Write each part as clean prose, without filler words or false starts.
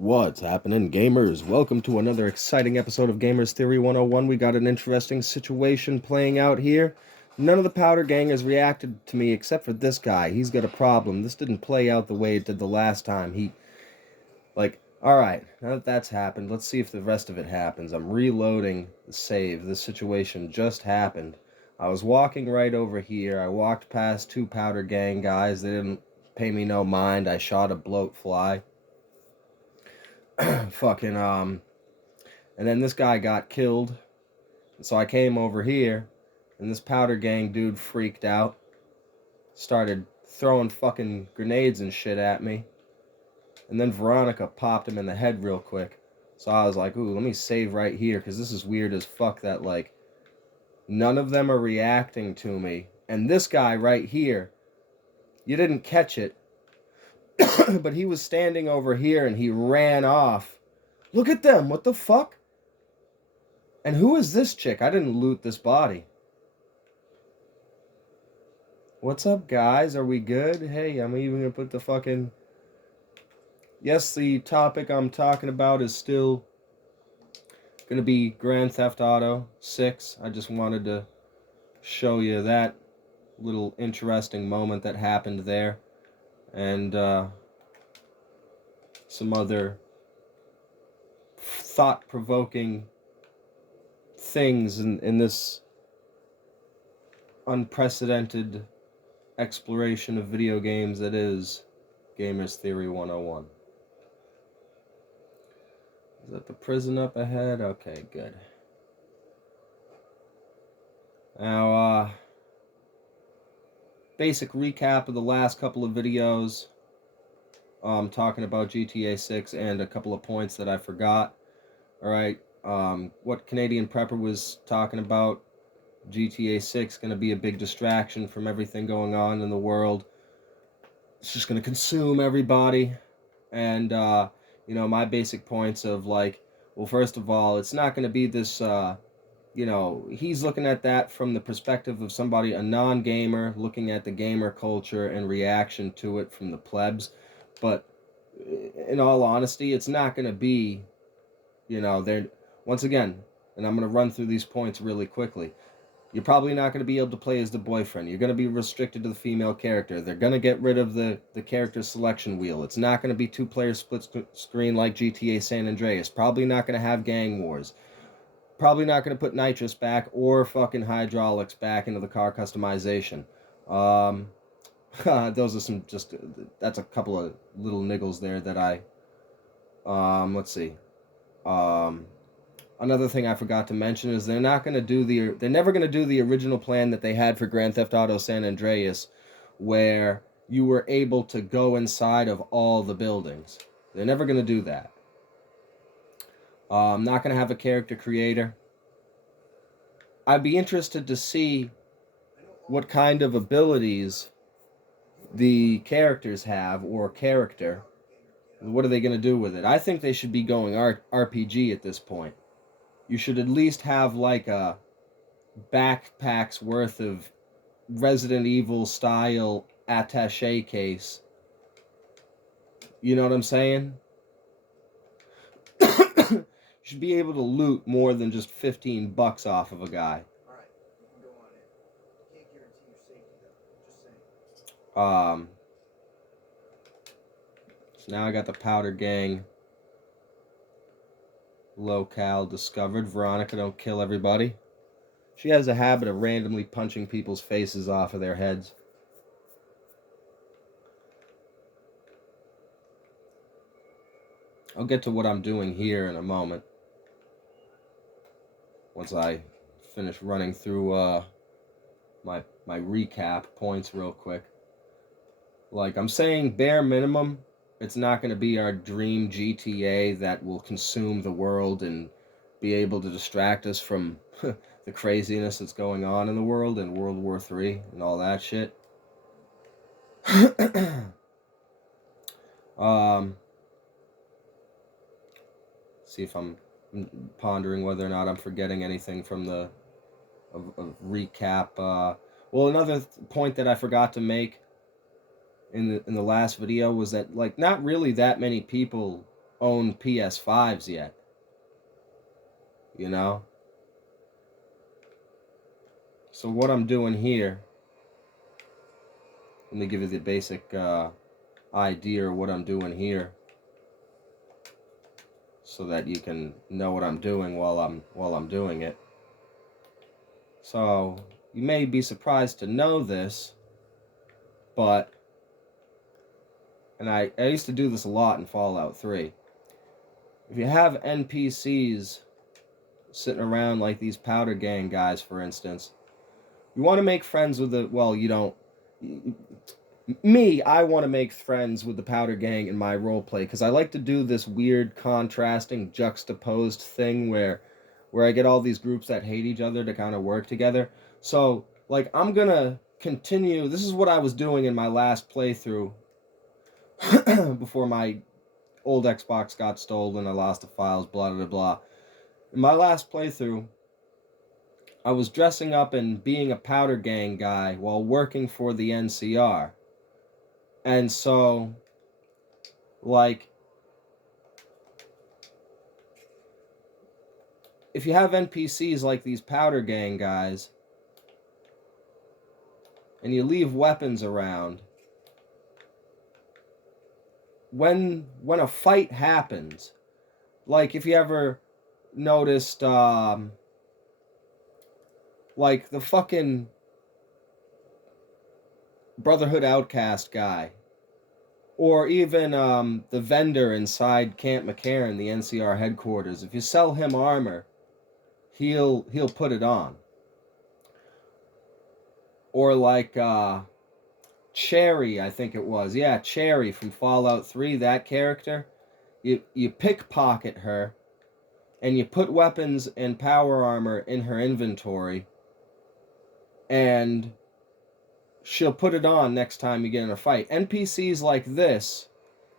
What's happening, gamers? Welcome to another exciting episode of Gamers Theory 101. We got an interesting situation playing out here. None of the Powder Gang has reacted to me except for this guy. He's got a problem. This didn't play out the way it did the last time. Alright, now that that's happened, let's see if the rest of it happens. I'm reloading the save. This situation just happened. I was walking right over here. I walked past two Powder Gang guys. They didn't pay me no mind. I shot a bloat fly. And then this guy got killed. And so I came over here, and this Powder Gang dude freaked out, started throwing fucking grenades and shit at me. And then Veronica popped him in the head real quick. So I was like, ooh, let me save right here, because this is weird as fuck that, like, none of them are reacting to me. And this guy right here, you didn't catch it, but he was standing over here and he ran off. Look at them, what the fuck? And who is this chick? I didn't loot this body. What's up, guys? Are we good? Hey, I'm even gonna put the fucking... Yes, the topic I'm talking about is still gonna be Grand Theft Auto 6. I just wanted to show you that little interesting moment that happened there. And some other thought-provoking things in this unprecedented exploration of video games that is Gamers Theory 101. Is that the prison up ahead? Okay, good. Now, basic recap of the last couple of videos. Talking about GTA 6 and a couple of points that I forgot. Alright, what Canadian Prepper was talking about, GTA 6 going to be a big distraction from everything going on in the world. It's just going to consume everybody. And, you know, my basic points of, like, well, first of all, it's not going to be this, you know, he's looking at that from the perspective of somebody, a non-gamer, looking at the gamer culture and reaction to it from the plebs. But in all honesty, it's not going to be, you know, they're, once again, and I'm going to run through these points really quickly. You're probably not going to be able to play as the boyfriend. You're going to be restricted to the female character. They're going to get rid of the character selection wheel. It's not going to be two-player split screen like GTA San Andreas. Probably not going to have gang wars. Probably not going to put nitrous back or fucking hydraulics back into the car customization. Those are some just... That's a couple of little niggles there that I... let's see. Another thing I forgot to mention is they're never going to do the original plan that they had for Grand Theft Auto San Andreas, where you were able to go inside of all the buildings. They're never going to do that. Not going to have a character creator. I'd be interested to see what kind of abilities the characters have, or character. What are they going to do with it? I think they should be going RPG at this point. You should at least have like a backpack's worth of Resident Evil style attaché case. You know what I'm saying? You should be able to loot more than just $15 off of a guy. Alright, you can go on in. Can't guarantee your safety though. Just saying. So now I got the Powder Gang locale discovered. Veronica, don't kill everybody. She has a habit of randomly punching people's faces off of their heads. I'll get to what I'm doing here in a moment. Once I finish running through my recap points real quick. Like, I'm saying bare minimum, it's not going to be our dream GTA that will consume the world and be able to distract us from the craziness that's going on in the world and World War III and all that shit. See if I'm pondering whether or not I'm forgetting anything from the recap. Well, another point that I forgot to make in the last video was that, like, not really that many people own PS5s yet. You know? So what I'm doing here, let me give you the basic idea of what I'm doing here, so that you can know what I'm doing while I'm doing it. So you may be surprised to know this, but, and I used to do this a lot in Fallout 3. If you have NPCs sitting around like these powder gang guys, for instance, you want to make friends with the, well, you don't, me, I want to make friends with the powder gang in my roleplay, because I like to do this weird contrasting juxtaposed thing where I get all these groups that hate each other to kind of work together. So, like, I'm gonna continue, this is what I was doing in my last playthrough before my old Xbox got stolen, I lost the files, blah blah blah. In my last playthrough, I was dressing up and being a powder gang guy while working for the NCR. And so, like, if you have NPCs like these powder gang guys, and you leave weapons around, when a fight happens, like if you ever noticed, like the fucking Brotherhood Outcast guy, or even the vendor inside Camp McCarran, the NCR headquarters, if you sell him armor, he'll put it on. Or like Cherry, I think it was. Yeah, Cherry from Fallout 3, that character. You pickpocket her, and you put weapons and power armor in her inventory, and she'll put it on next time you get in a fight. NPCs like this,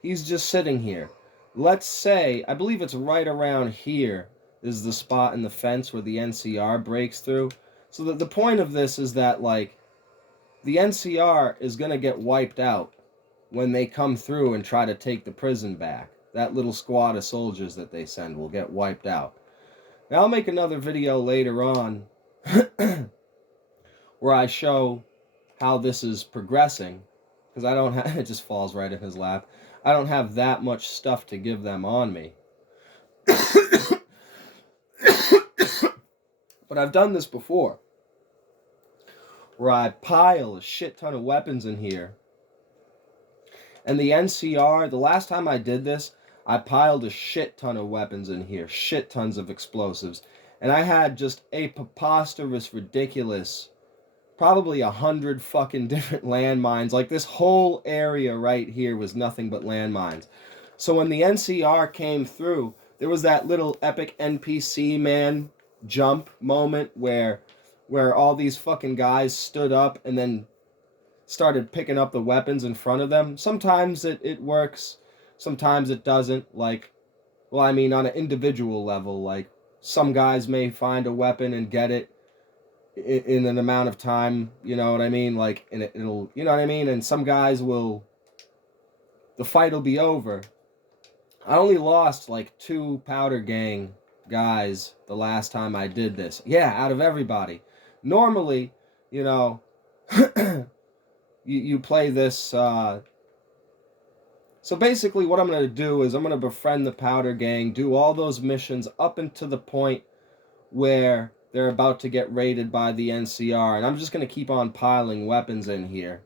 he's just sitting here. Let's say, I believe it's right around here is the spot in the fence where the NCR breaks through. So the point of this is that, like, the NCR is going to get wiped out when they come through and try to take the prison back. That little squad of soldiers that they send will get wiped out. Now, I'll make another video later on where I show how this is progressing, because I don't have, it just falls right in his lap. I don't have that much stuff to give them on me. But I've done this before, where I pile a shit ton of weapons in here. And the NCR, the last time I did this, I piled a shit ton of weapons in here, shit tons of explosives. And I had just a preposterous, ridiculous, probably 100 fucking different landmines. Like, this whole area right here was nothing but landmines. So when the NCR came through, there was that little epic NPC man jump moment where all these fucking guys stood up and then started picking up the weapons in front of them. Sometimes it works, sometimes it doesn't. Like, well, I mean, on an individual level, like, some guys may find a weapon and get it in an amount of time, you know what I mean? Like, and it'll, you know what I mean? And some guys will, the fight will be over. I only lost like 2 powder gang guys the last time I did this. Yeah, out of everybody. Normally, you know, you play this, so basically what I'm going to do is I'm going to befriend the powder gang, do all those missions up until the point where they're about to get raided by the NCR, and I'm just going to keep on piling weapons in here.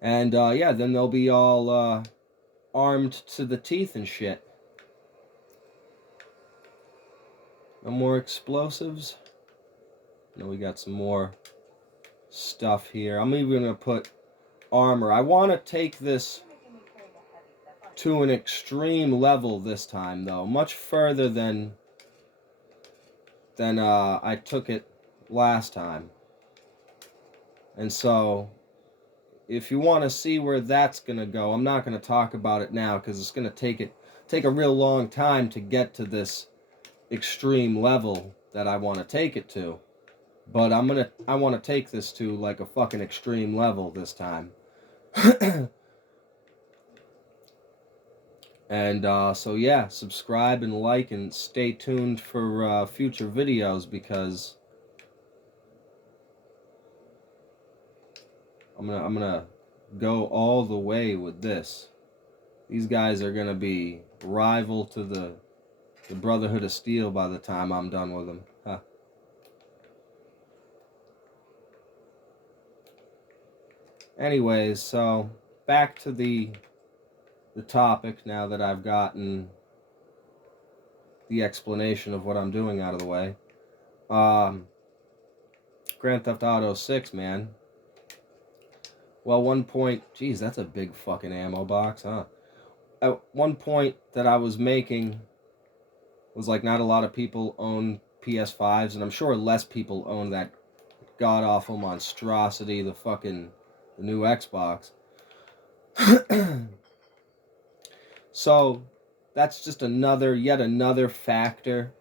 And, yeah, then they'll be all, armed to the teeth and shit. No more explosives. No, we got some more stuff here. I'm even going to put armor. I want to take this to an extreme level this time, though. Much further than I took it last time. And so, if you want to see where that's going to go, I'm not going to talk about it now, because it's going to take a real long time to get to this extreme level that I want to take it to. But I want to take this to like a fucking extreme level this time. And so yeah, subscribe and like and stay tuned for future videos, because I'm gonna go all the way with this. These guys are gonna be rival to the Brotherhood of Steel by the time I'm done with them. Huh. Anyways, so back to the topic, now that I've gotten the explanation of what I'm doing out of the way. Grand Theft Auto 6, man. Well, one point, geez, that's a big fucking ammo box, huh? At one point that I was making was like, not a lot of people own PS5s, and I'm sure less people own that god-awful monstrosity, the new Xbox. So that's just yet another factor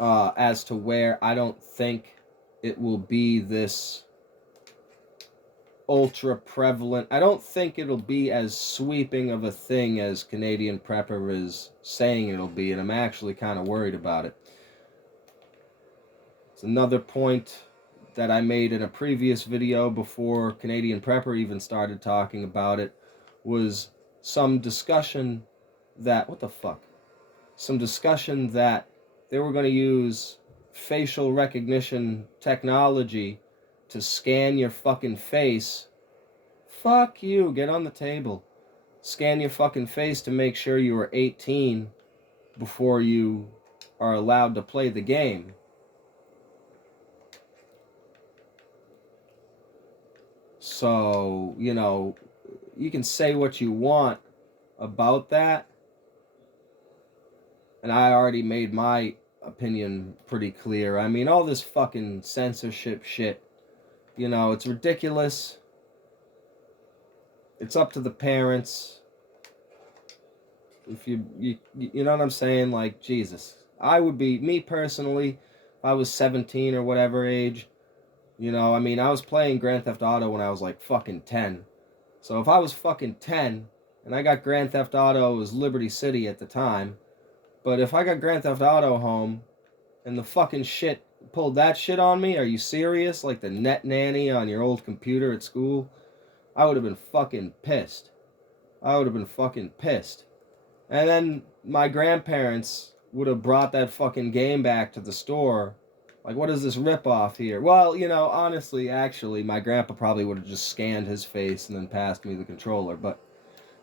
as to where I don't think it will be this ultra prevalent. I don't think it'll be as sweeping of a thing as Canadian Prepper is saying it'll be, and I'm actually kind of worried about it. It's another point that I made in a previous video before Canadian Prepper even started talking about it, was some discussion that, some discussion that they were going to use facial recognition technology to scan your fucking face. Fuck you, get on the table. Scan your fucking face to make sure you are 18 before you are allowed to play the game. So, you can say what you want about that, and I already made my opinion pretty clear. I mean, all this fucking censorship shit, it's ridiculous. It's up to the parents. If you know what I'm saying? Like, Jesus. I would be, me personally, if I was 17 or whatever age, I mean, I was playing Grand Theft Auto when I was like fucking 10. So if I was fucking 10 and I got Grand Theft Auto, it was Liberty City at the time, but if I got Grand Theft Auto home and the fucking shit pulled that shit on me, are you serious? Like the Net Nanny on your old computer at school? I would have been fucking pissed. And then my grandparents would have brought that fucking game back to the store. Like, what is this ripoff here? Well, honestly, actually, my grandpa probably would have just scanned his face and then passed me the controller. But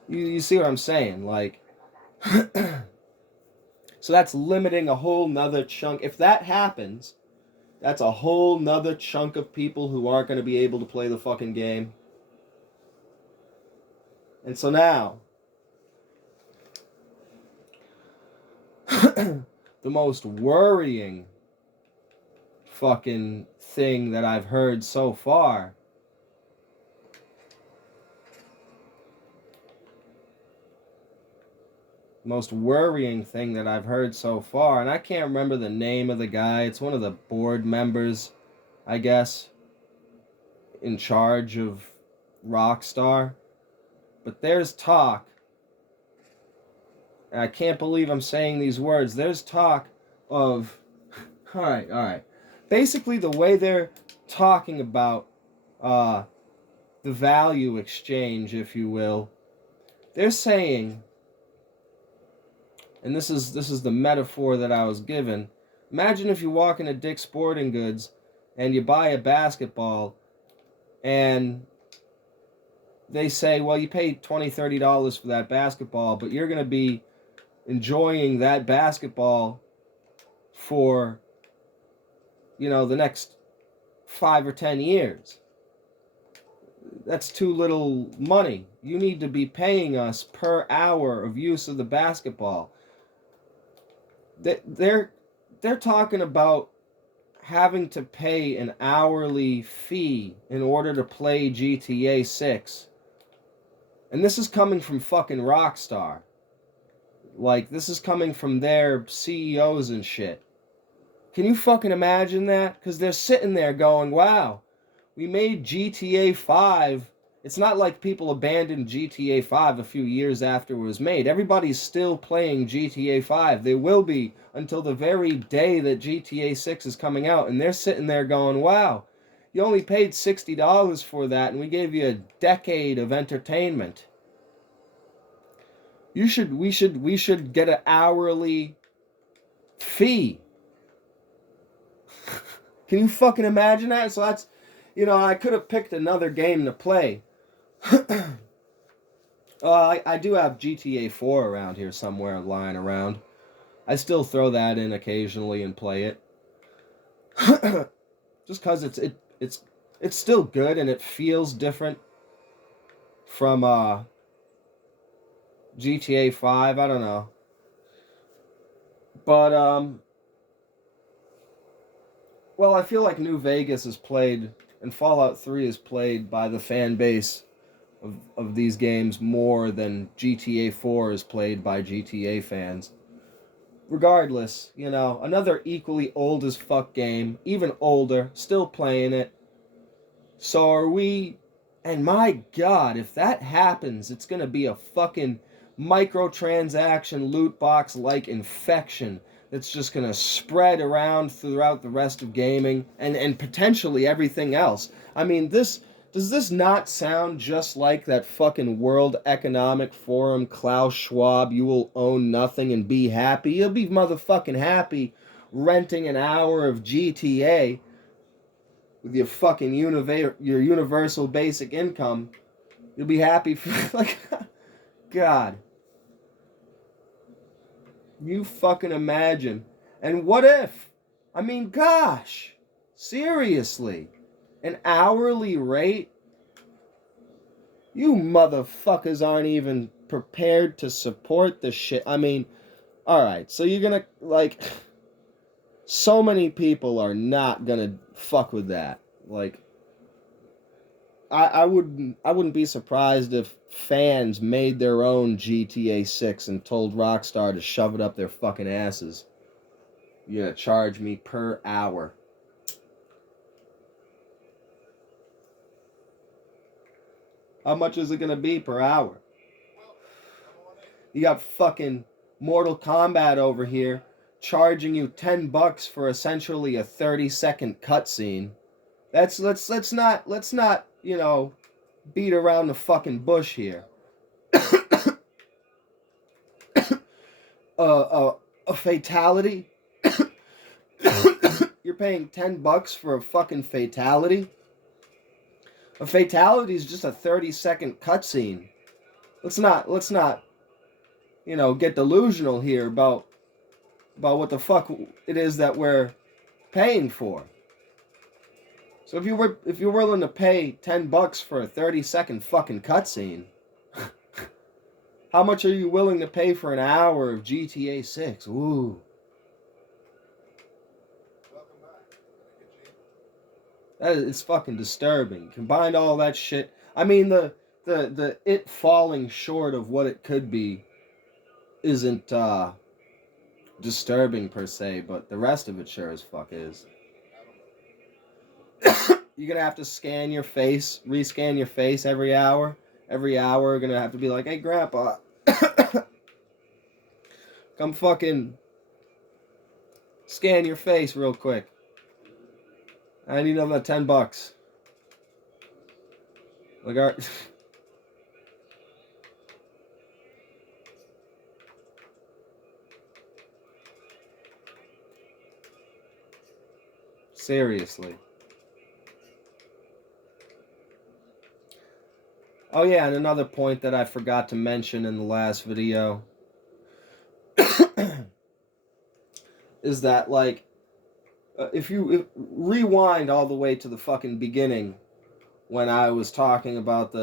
you see what I'm saying? Like, so that's limiting a whole nother chunk. If that happens, that's a whole nother chunk of people who aren't going to be able to play the fucking game. And so now, the most worrying fucking thing that I've heard so far and I can't remember the name of the guy. It's one of the board members, I guess, in charge of Rockstar. But there's talk, and I can't believe I'm saying these words, there's talk of, all right. Basically, the way they're talking about the value exchange, if you will, they're saying, and this is the metaphor that I was given. Imagine if you walk into Dick's Sporting Goods and you buy a basketball, and they say, well, you paid $20, $30 for that basketball, but you're going to be enjoying that basketball for, the next 5 or 10 years. That's too little money. You need to be paying us per hour of use of the basketball. They're talking about having to pay an hourly fee in order to play GTA 6. And this is coming from fucking Rockstar. Like, this is coming from their CEOs and shit. Can you fucking imagine that? Because they're sitting there going, wow, we made GTA 5 It's not like people abandoned GTA 5 a few years after it was made. Everybody's still playing GTA 5. They will be until the very day that GTA 6 is coming out. And they're sitting there going, wow, you only paid $60 for that and we gave you a decade of entertainment. We should get an hourly fee. Can you fucking imagine that? So that's, I could have picked another game to play. I do have GTA 4 around here somewhere lying around. I still throw that in occasionally and play it. Just cuz it's still good and it feels different from GTA 5, I don't know. But well, I feel like New Vegas is played and Fallout 3 is played by the fan base of these games more than GTA 4 is played by GTA fans. Regardless, another equally old as fuck game, even older, still playing it. So are we, and my god, if that happens, it's gonna be a fucking microtransaction loot box like infection that's just gonna spread around throughout the rest of gaming and potentially everything else. I mean, does this not sound just like that fucking World Economic Forum Klaus Schwab, you will own nothing and be happy? You'll be motherfucking happy renting an hour of GTA with your fucking your universal basic income. You'll be happy for, like, God. You fucking imagine. And what if? I mean, gosh. Seriously. An hourly rate? You motherfuckers aren't even prepared to support the shit. I mean, alright, so you're gonna, like, so many people are not gonna fuck with that. Like, I wouldn't be surprised if fans made their own GTA 6 and told Rockstar to shove it up their fucking asses. You're gonna charge me per hour. How much is it gonna be per hour? You got fucking Mortal Kombat over here charging you $10 for essentially a 30-second cutscene. Let's not beat around the fucking bush here. A fatality? You're paying $10 for a fucking fatality? A fatality is just a 30-second cutscene. Let's not get delusional here about what the fuck it is that we're paying for. So if you're willing to pay $10 for a 30-second fucking cutscene, how much are you willing to pay for an hour of GTA 6? Ooh. It's fucking disturbing. Combined all that shit. I mean, the it falling short of what it could be isn't disturbing per se, but the rest of it sure as fuck is. You're gonna have to scan your face, rescan your face every hour. Every hour, you're gonna have to be like, hey, Grandpa, come fucking scan your face real quick. I need another $10. Like, our seriously. Oh yeah, and another point that I forgot to mention in the last video is that, like, if you rewind all the way to the fucking beginning, when I was talking about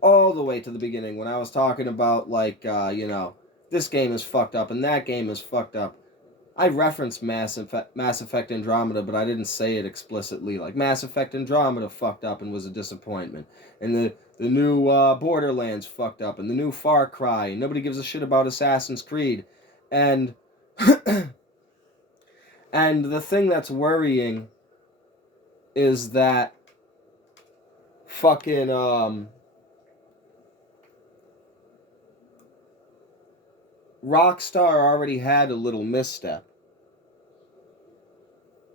all the way to the beginning, when I was talking about, like, this game is fucked up and that game is fucked up, I referenced Mass Effect Andromeda, but I didn't say it explicitly. Like, Mass Effect Andromeda fucked up and was a disappointment. And the new Borderlands fucked up. And the new Far Cry. And nobody gives a shit about Assassin's Creed. And and the thing that's worrying is that fucking Rockstar already had a little misstep.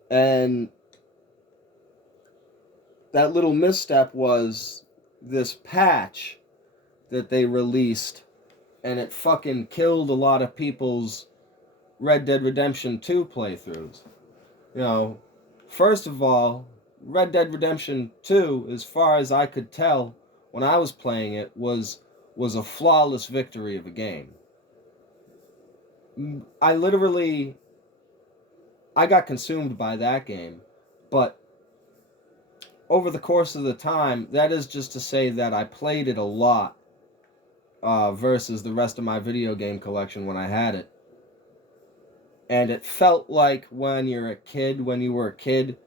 And that little misstep was this patch that they released, and it fucking killed a lot of people's Red Dead Redemption 2 playthroughs. You know, first of all, Red Dead Redemption 2, as far as I could tell when I was playing it, was a flawless victory of a game. I got consumed by that game, but over the course of the time, that is just to say that I played it a lot versus the rest of my video game collection when I had it. And it felt like when you were a kid,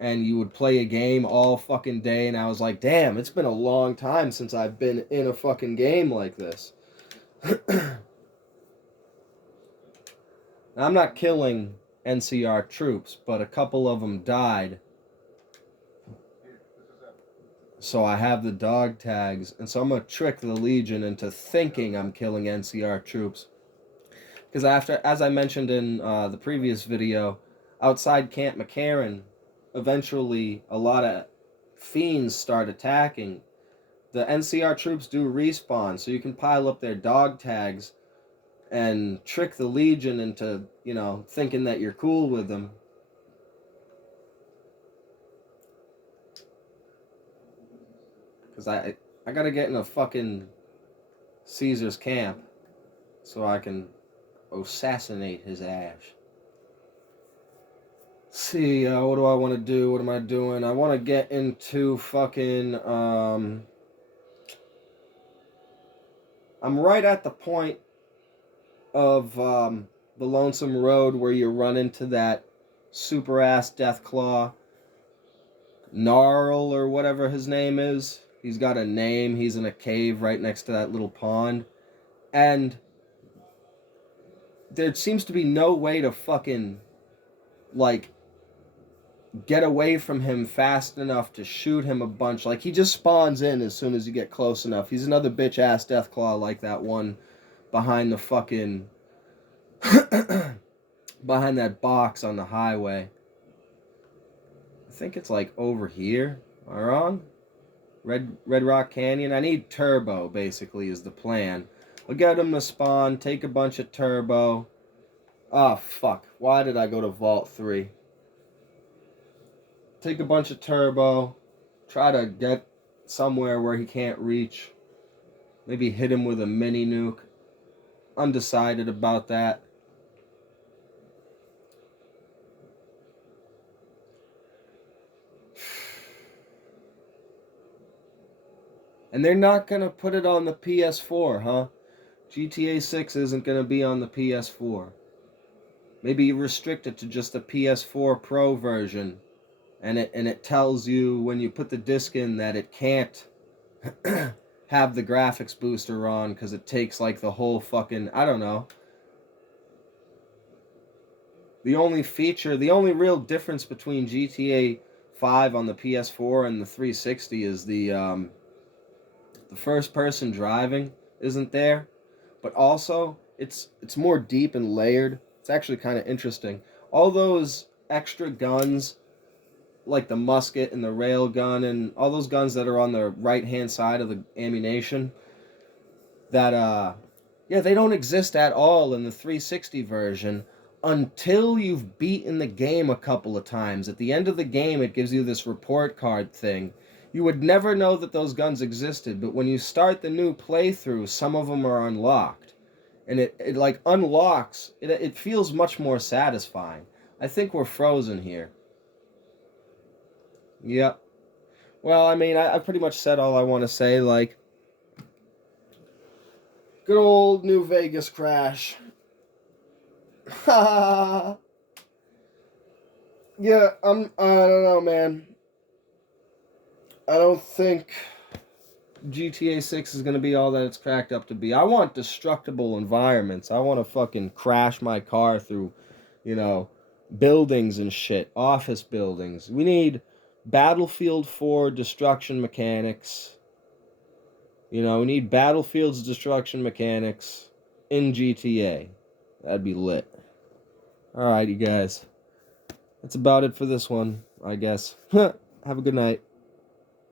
and you would play a game all fucking day, and I was like, damn, it's been a long time since I've been in a fucking game like this. I'm not killing NCR troops, but a couple of them died. So I have the dog tags, and so I'm going to trick the Legion into thinking I'm killing NCR troops. Because as I mentioned in the previous video, outside Camp McCarran, eventually a lot of fiends start attacking. The NCR troops do respawn, so you can pile up their dog tags and trick the Legion into, thinking that you're cool with them. Because I gotta get in a fucking Caesar's camp so I can assassinate his ass. See, what do I want to do? What am I doing? I want to get into fucking, I'm right at the point of, the Lonesome Road where you run into that super-ass Deathclaw, Gnarl, or whatever his name is. He's got a name. He's in a cave right next to that little pond. And there seems to be no way to fucking, get away from him fast enough to shoot him a bunch. Like, he just spawns in as soon as you get close enough. He's another bitch-ass Deathclaw like that one behind the fucking... behind that box on the highway. I think it's, over here. Am I wrong? Red Rock Canyon. I need turbo, basically, is the plan. I'll get him to spawn, take a bunch of turbo. Ah, fuck. Why did I go to Vault 3? Take a bunch of turbo. Try to get somewhere where he can't reach. Maybe hit him with a mini nuke. Undecided about that. And they're not going to put it on the PS4, huh? GTA 6 isn't going to be on the PS4. Maybe restrict it to just the PS4 Pro version. And it tells you when you put the disc in that it can't have the graphics booster on because it takes the whole fucking... I don't know. The only real difference between GTA 5 on the PS4 and the 360 is the first person driving isn't there, but also it's more deep and layered. It's actually kind of interesting. All those extra guns, like the musket and the rail gun and all those guns that are on the right hand side of the ammunition, that they don't exist at all in the 360 version until you've beaten the game a couple of times. At the end of the game, it gives you this report card thing. You would never know that those guns existed, but when you start the new playthrough, some of them are unlocked. And it unlocks. It feels much more satisfying. I think we're frozen here. Yep. Well, I mean, I pretty much said all I want to say. Good old New Vegas crash. Yeah, I don't know, man. I don't think GTA 6 is going to be all that it's cracked up to be. I want destructible environments. I want to fucking crash my car through, buildings and shit. Office buildings. We need Battlefield 4 destruction mechanics. You know, we need Battlefield's destruction mechanics in GTA. That'd be lit. Alright, you guys. That's about it for this one, I guess. Have a good night.